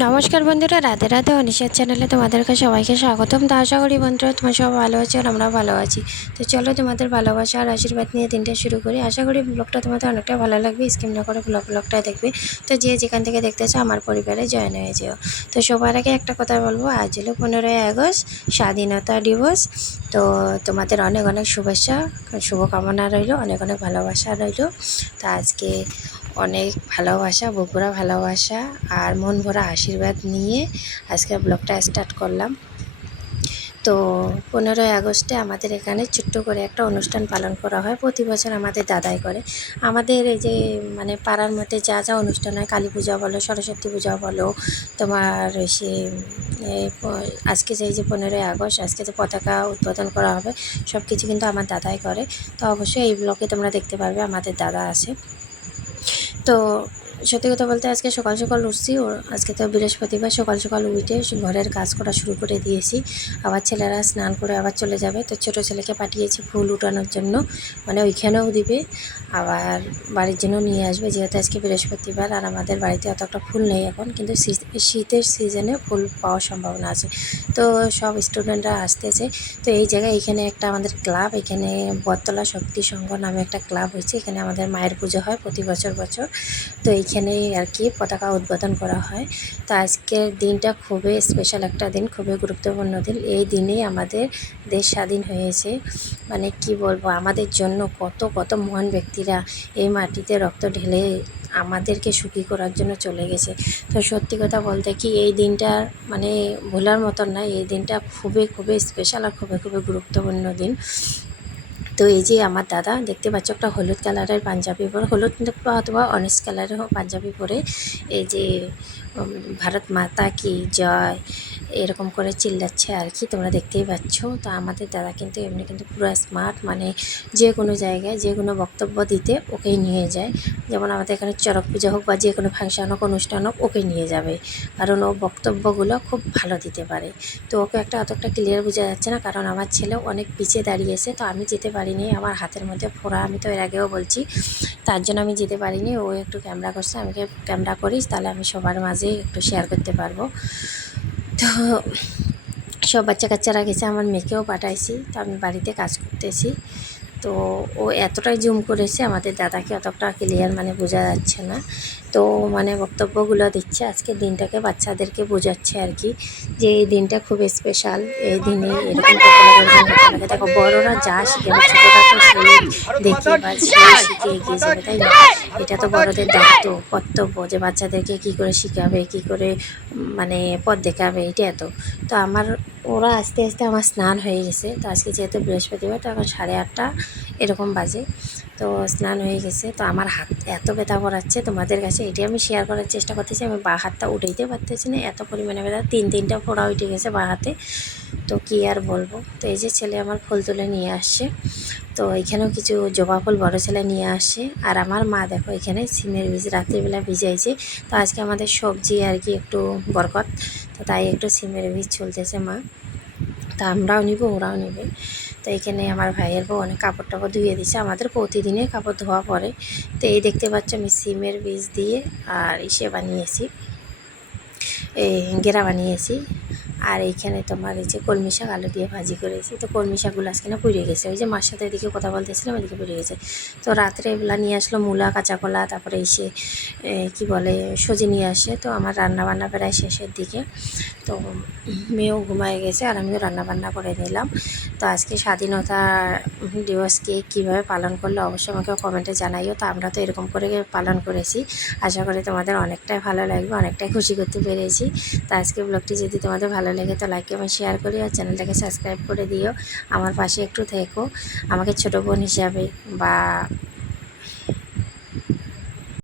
নমস্কার বন্ধুরা, রাধে রাধে অনিশার চ্যানেলে তোমাদেরকে সবাইকে স্বাগতম। তো আশা করি বন্ধুরা, তোমরা সব ভালো আছো আর আমরা ভালো আছি। তো চলো তোমাদের ভালোবাসা আর আশীর্বাদ নিয়ে দিনটা শুরু করি। আশা করি ব্লগটা তোমাদের অনেকটা ভালো লাগবে। স্কিম না করে ব্লগ ব্লগটা দেখবে। তো যে যেখান থেকে দেখতেছো, আমার পরিবারে জয়েন হয়ে যেও। তো সবার আগে একটা কথা বলব, আজ হলো পনেরোই আগস্ট, স্বাধীনতা দিবস। তো তোমাদের অনেক অনেক শুভেচ্ছা, শুভকামনা রইল, অনেক অনেক ভালোবাসা রইল। তো আজকে অনেক ভালোবাসা বগুড়া ভালোবাসা আর মন ভরা আশীর্বাদ নিয়ে আজকে ব্লগটা স্টার্ট করলাম। তো পনেরোই আগস্টে আমাদের এখানে ছোট্ট করে একটা অনুষ্ঠান পালন করা হয়। প্রতি বছর আমাদের দাদাই করে। আমাদের এই যে মানে পাড়ার মধ্যে যা যা অনুষ্ঠান হয়, কালী পূজা বলো, সরস্বতী পূজা বলো, তোমার সে আজকে যে এই যে পনেরোই আগস্ট, আজকে যে পতাকা উদ্বোধন করা হবে সব কিছু কিন্তু আমার দাদাই করে। তো অবশ্যই এই ব্লগে তোমরা দেখতে পারবে, আমাদের দাদা আছে। তো সত্যি কথা বলতে আজকে সকাল সকাল উঠছি ও আজকে তো বৃহস্পতিবার, সকাল সকাল উঠে ঘরের কাজ করা শুরু করে দিয়েছি। আবার ছেলেরা স্নান করে আবার চলে যাবে, তো ছোটো ছেলেকে পাঠিয়েছি ফুল উঠানোর জন্য মানে ওইখানেও দিবে। আবার বাড়ির জন্য নিয়ে আসবে, যেহেতু আজকে বৃহস্পতিবার, আর আমাদের বাড়িতে অত একটা ফুল নেই এখন, কিন্তু শীতের সিজনে ফুল পাওয়ার সম্ভাবনা আছে। তো সব স্টুডেন্টরা আসতেছে, তো এই জায়গায় এখানে একটা আমাদের ক্লাব, এখানে বটতলা শক্তি সংঘ নামে একটা ক্লাব হয়েছে, এখানে আমাদের মায়ের পুজো হয় প্রতি বছর বছর। তো এইখানেই আর কি পতাকা উদ্বোধন করা হয়। তো আজকের দিনটা খুবই স্পেশাল একটা দিন, খুবই গুরুত্বপূর্ণ দিন। এই দিনেই আমাদের দেশ স্বাধীন হয়েছে। মানে কি বলব, আমাদের জন্য কত কত মহান ব্যক্তিরা এই মাটিতে রক্ত ঢেলে আমাদেরকে সুখী করার জন্য চলে গেছে। তো সত্যি কথা বলতে কি, এই দিনটা মানে ভোলার মতন না, এই দিনটা খুবই খুবই স্পেশাল আর খুবই খুবই গুরুত্বপূর্ণ দিন। তো এই যে আমার দাদা, দেখতে পাচ্ছ একটা হলুদ কালারের পাঞ্জাবি পরে, হলুদ অথবা অরেঞ্জ কালারের পাঞ্জাবি পরে এই যে ভারত মাতা কি জয় এরকম করে চিল্লাচ্ছে আর কি, তোমরা দেখতেই পাচ্ছ। তো আমাদের দাদা কিন্তু এমনি কিন্তু পুরো স্মার্ট মানে যে কোনো জায়গায়, যে কোনো বক্তব্য দিতে ওকেই নিয়ে যায়। যেমন আমাদের এখানে চড়ক পূজা হোক বা যে কোনো ফাংশন হোক, অনুষ্ঠান হোক ওকে নিয়ে যাবে। কারণ ও বক্তব্যগুলো খুব ভালো দিতে পারে। তো ওকে একটা অতটা ক্লিয়ার বোঝা যাচ্ছে না, কারণ আমার ছেলে অনেক পিছিয়ে দাঁড়িয়েছে, তো আমি যেতে পারিনি। আমার হাতের মধ্যে ফোড়া, আমি তো এর আগেও বলছি, তার জন্য আমি যেতে পারিনি। ও একটু ক্যামেরা করছে, আমি ক্যামেরা করিস, তাহলে আমি সবার মাঝে একটু শেয়ার করতে পারব। তো সব বাচ্চা কাচ্চারা গেছে আমার মেয়েকেও পাঠাইছি। তো আমি বাড়িতে কাজ করতেছি। তো ও এতটাই জুম করেছে, আমাদের দাদাকে অতটা ক্লিয়ার মানে বোঝা যাচ্ছে না। তো মানে বক্তব্যগুলো দিচ্ছে, আজকে দিনটাকে বাচ্চাদেরকে বোঝাচ্ছে আর কি, যে এই দিনটা খুব স্পেশাল এই দিনে এরকম লাগে। দেখো, বড়রা যা শিখে দেখে শিখে তাই না? এটা তো বড়দের দায়িত্ব, কর্তব্য যে বাচ্চাদেরকে কি করে শিখাবে, কি করে মানে পথ দেখাবে, এটা এত তো আমার, ওরা আস্তে আস্তে আমার স্নান হয়ে গেছে। তো আজকে যেহেতু বৃহস্পতিবার, তো এখন সাড়ে আটটা। এরকম বাজে। তো স্নান হয়ে গেছে। তো আমার হাত এত ব্যথা করাচ্ছে তোমাদের কাছে এটাই আমি শেয়ার করার চেষ্টা করতেছি। আমি বা হাতটা উঠাইতে পারতেছি না, এত পরিমাণে ব্যথা। তিন, তিনটা ফোড়া উঠে গেছে বা হাতে। তো কী আর বলব? তো এই যে ছেলে আমার ফুল তুলে নিয়ে আসছে। তো এখানেও কিছু জবা ফুল বড় ছেলে নিয়ে আসে আর আমার মা দেখো, এখানে সিমের বীজ রাত্রিবেলা ভিজাইছে। তো আজকে আমাদের সবজি আর কি একটু বরকত। তো তাই একটু সিমের বীজ চলতেছে মা। তা আমরাও নিব, ওরাও নেবে। তো এখানে আমার ভাইয়ের বউ অনেক কাপড় টাপড় ধুয়ে দিছে। আমাদের প্রতিদিনের কাপড় ধোয়া পরে। তো এই দেখতে পাচ্ছ আমি সিমের বীজ দিয়ে আর ইসে বানিয়েছি। এই গেরা বানিয়েছি। আর এইখানে তোমার এই যে কলমি শাক, আলু দিয়ে ভাজি করেছি। তো কলমি শাকগুলো আজকে না পুড়ে গেছে। ওই যে মার সাথে এদিকে কথা বলতেছিলাম, এদিকে পুড়ে গেছে। তো রাত্রে এগুলা নিয়ে আসলো মূলা কাঁচা কলা তারপরে এসে কি বলে, সজি নিয়ে আসে। তো আমার রান্না বান্না প্রায় শেষের দিকে। তো মেয়েও ঘুমায় গেছে আর আমিও রান্না বান্না করে নিলাম। তো আজকে স্বাধীনতা দিবসকে কীভাবে পালন করলে অবশ্যই আমাকে কমেন্টে জানাইও। তো আমরা তো এরকম করে পালন করেছি। আশা করি তোমাদের অনেকটাই ভালো লাগবে, অনেকটাই খুশি করতে পেরেছি। তো আজকে ব্লগটি যদি তোমাদের ভালো লেগে তো লাইক এবং শেয়ার করি আর চ্যানেলটাকে সাবস্ক্রাইব করে দিও। আমার পাশে একটু থেকো। আমাকে ছোট বোন হিসাবে বা